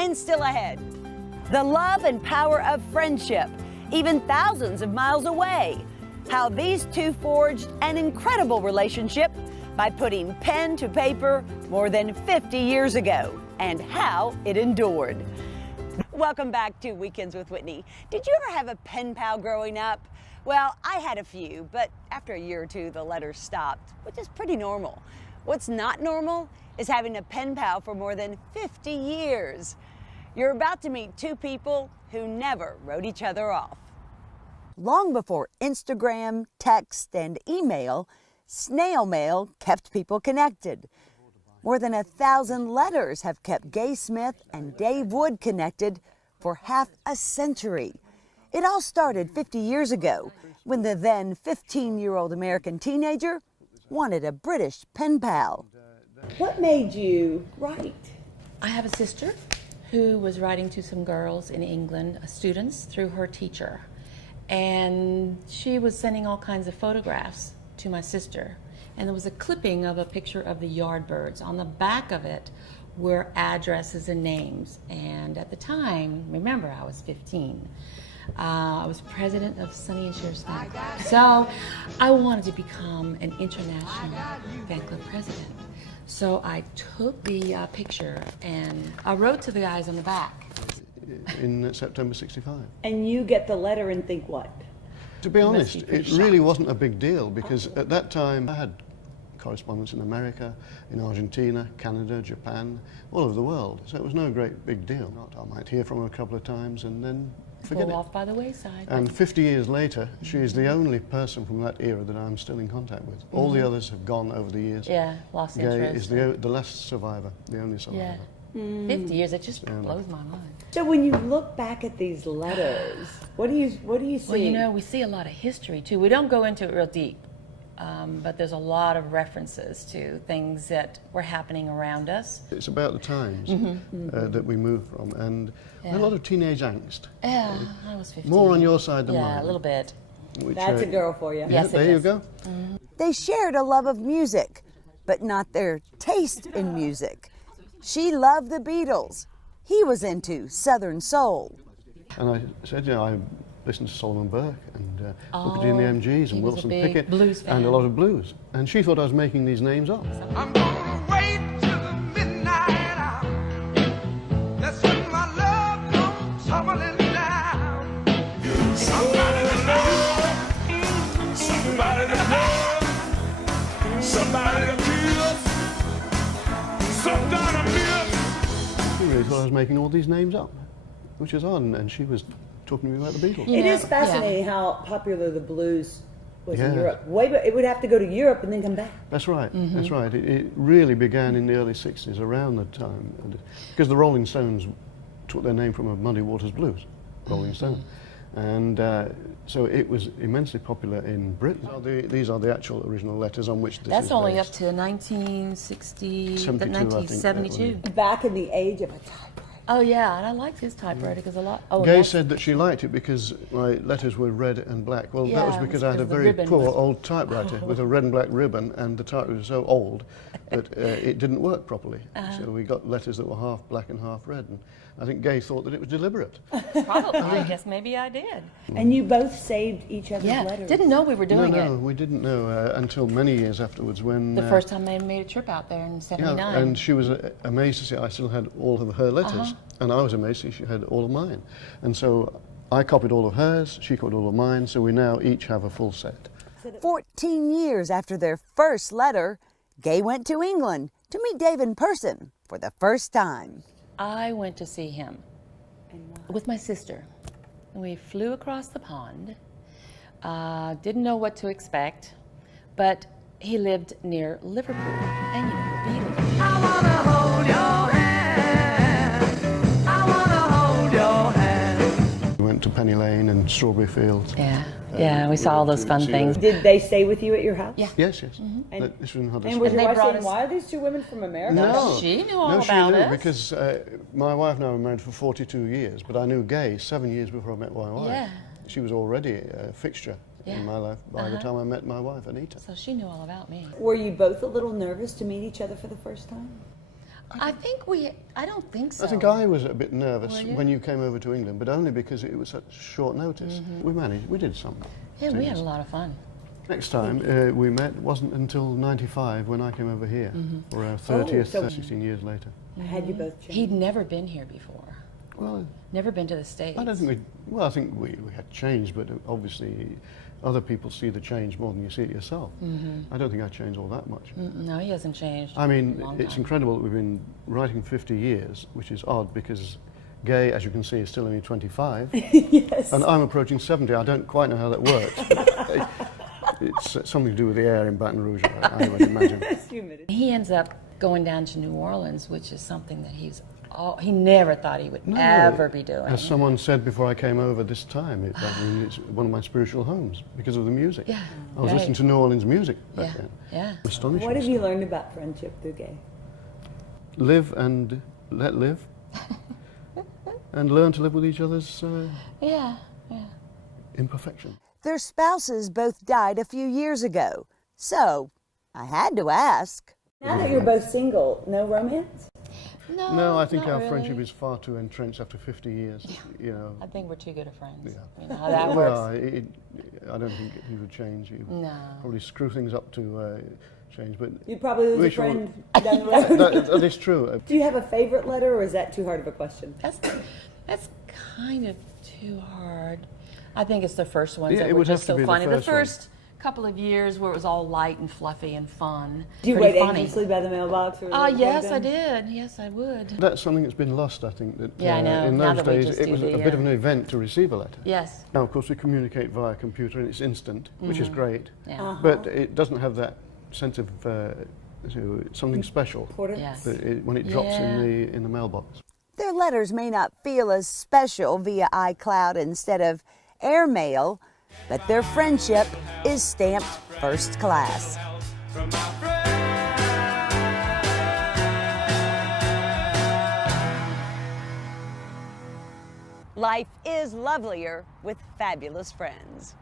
and still ahead. The love and power of friendship, even thousands of miles away. How these two forged an incredible relationship by putting pen to paper more than 50 years ago, and how it endured. Welcome back to Weekends with Whitney. Did you ever have a pen pal growing up? Well, I had a few, but after a year or two, the letters stopped, which is pretty normal. What's not normal is having a pen pal for more than 50 years. You're about to meet two people who never wrote each other off. Long before Instagram, text, and email, snail mail kept people connected. More than 1,000 letters have kept Gay Smith and Dave Wood connected for half a century. It all started 50 years ago when the then 15-year-old American teenager wanted a British pen pal. What made you write? I have a sister who was writing to some girls in England, students, through her teacher. And she was sending all kinds of photographs to my sister. And there was a clipping of a picture of the Yardbirds. On the back of it were addresses and names. And at the time, remember, I was 15. I was president of Sonny and Cher's fan club. So I wanted to become an international fan club president. So I took the picture and I wrote to the guys on the back. In September '65. And you get the letter and think what? To be honest, it really wasn't a big deal because at that time I had correspondence in America, in Argentina, Canada, Japan, all over the world. So it was no great big deal. I might hear from her a couple of times and then forget it. Fall off by the wayside. And 50 years later, she is the only person from that era that I'm still in contact with. All the others have gone over the years. Yeah, lost interest. Gay is the last survivor, the only survivor. Yeah. 50 years, it just blows my mind. So when you look back at these letters, what do you see? Well, you know, we see a lot of history too. We don't go into it real deep, but there's a lot of references to things that were happening around us. It's about the times that we moved from, and a lot of teenage angst. Yeah, I was 15. More on your side than mine. Yeah, a little bit. Which, That's a girl for you. Yeah, Yes, it there you is. go. They shared a love of music, but not their taste in music. She loved the Beatles. He was into Southern soul. And I said, you know, I listened to Solomon Burke and Booker T and the MGs and Wilson Pickett blues fan. and a lot of blues. And she thought I was making these names up. I'm gonna wait till the midnight hour. That's when my love comes tumbling down. Somebody to love, somebody to love, somebody to kiss, somebody to miss. She really thought I was making all these names up, which is odd. And she was talking to me about the Beatles. It is fascinating how popular the blues was in Yeah. Europe. It would have to go to Europe and then come back. That's right, that's right. It really began in the early 60s, around the time. Because the Rolling Stones took their name from a Muddy Waters Blues, Rolling Stone. And so it was immensely popular in Britain. These are the actual original letters on which this That's is only based. up to 1960, 72, I think, 1972. Back in the age of a typewriter. Oh yeah, and I liked his typewriter because a lot. Oh, Gay that's- said that she liked it because my letters were red and black. Well, that Yeah, was it because was I had a because the very ribbon poor was- old typewriter with a red and black ribbon, and the typewriter was so old that it didn't work properly. So we got letters that were half black and half red, and I think Gay thought that it was deliberate. Probably. I guess maybe I did. And you both saved each other's Yeah, letters. didn't know we were doing No, it. we didn't know until many years afterwards when... The first time they made a trip out there in '79. Yeah, and she was amazed to see I still had all of her letters, and I was amazed to see she had all of mine. And so I copied all of hers, she copied all of mine, so we now each have a full set. 14 years after their first letter, Gay went to England to meet Dave in person for the first time. I went to see him with my sister. We flew across the pond. Didn't know what to expect, but he lived near Liverpool, and you know the Beatles. I wanna hold your hand. I wanna hold your hand. We went to Penny Lane and Strawberry Fields. Yeah, we saw all those fun things. Did they stay with you at your house? Yeah. Yes. This was in Huddersfield. And was your they wife brought saying, us- why are these two women from America? No, She knew all no, about she knew, us. because my wife and I were married for 42 years, but I knew Gay 7 years before I met my wife. Yeah. She was already a fixture in my life by the time I met my wife, Anita. So she knew all about me. Were you both a little nervous to meet each other for the first time? I don't think so. I think I was a bit nervous Were you? when you came over to England, but only because it was such short notice. We managed, we did some Yeah, we had things. a lot of fun. Next time we met wasn't until '95 when I came over here for our 30th, so- 16 years later. Had you both changed? He'd never been here before. Well, Never been to the States. I don't think well, I think we had changed, but obviously other people see the change more than you see it yourself. I don't think I changed all that much. No, he hasn't changed. I mean, in a long it's time. incredible that we've been writing 50 years, which is odd because Gay, as you can see, is still only 25. Yes. And I'm approaching 70. I don't quite know how that works. But it's something to do with the air in Baton Rouge, I would imagine. He ends up going down to New Orleans, which is something that he never thought he would ever be doing. As someone said before I came over this time, I mean, it's one of my spiritual homes because of the music. Yeah, I was right. listening to New Orleans music back Yeah, then. yeah. Astonishing. What have you learned about friendship through Gay? Live and let live. And learn to live with each other's Yeah. imperfection. Their spouses both died a few years ago, so I had to ask. Now that you're both single, no romance? No, I think not our really. friendship is far too entrenched after 50 years. You know. I think we're too good of friends. Yeah. You know how that works. Well, I don't think he would change. He would No. probably screw things up to change. But You'd probably lose we a shall- friend down the road. that is true. Do you have a favorite letter, or is that too hard of a question? That's kind of too hard. I think it's the first ones Yeah, that it were would have just to so be the funny. first one. First couple of years where it was all light and fluffy and fun. Do you Pretty wait funny. anxiously by the mailbox? Yes, I did. Yes, I would. That's something that's been lost, I think. That, Yeah, I know. In Now those that we days, just it do was the, a bit of an event to receive a letter. Yes. Now, of course, we communicate via computer and it's instant, which is great. Yeah. But it doesn't have that sense of something special Yes. when it drops Yeah. in the mailbox. Their letters may not feel as special via iCloud instead of airmail, but their friendship is stamped first class. Life is lovelier with fabulous friends.